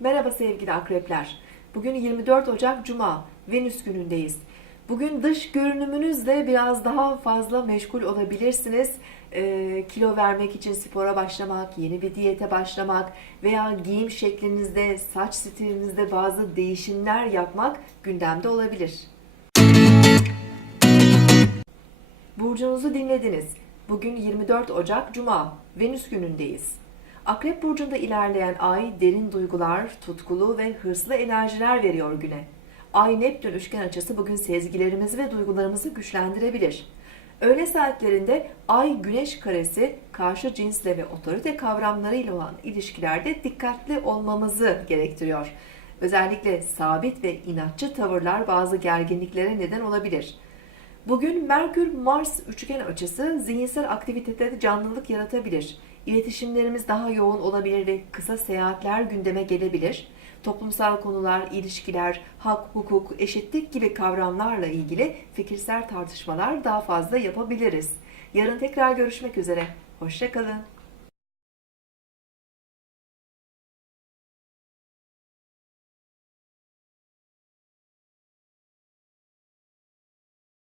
Merhaba sevgili akrepler. Bugün 24 Ocak Cuma, Venüs günündeyiz. Bugün dış görünümünüzle biraz daha fazla meşgul olabilirsiniz. Ee, kilo vermek için spora başlamak, yeni bir diyete başlamak veya giyim şeklinizde, saç stilinizde bazı değişimler yapmak gündemde olabilir. Burcunuzu dinlediniz. Bugün 24 Ocak Cuma, Venüs günündeyiz. Akrep burcunda ilerleyen ay derin duygular, tutkulu ve hırslı enerjiler veriyor güne. Ay Neptün üçgen açısı bugün sezgilerimizi ve duygularımızı güçlendirebilir. Öğle saatlerinde ay güneş karesi karşı cinsle ve otorite kavramlarıyla olan ilişkilerde dikkatli olmamızı gerektiriyor. Özellikle sabit ve inatçı tavırlar bazı gerginliklere neden olabilir. Bugün Merkür-Mars üçgen açısı zihinsel aktivitede canlılık yaratabilir. İletişimlerimiz daha yoğun olabilir ve kısa seyahatler gündeme gelebilir. Toplumsal konular, ilişkiler, hak, hukuk, eşitlik gibi kavramlarla ilgili fikirsel tartışmalar daha fazla yapabiliriz. Yarın tekrar görüşmek üzere. Hoşçakalın.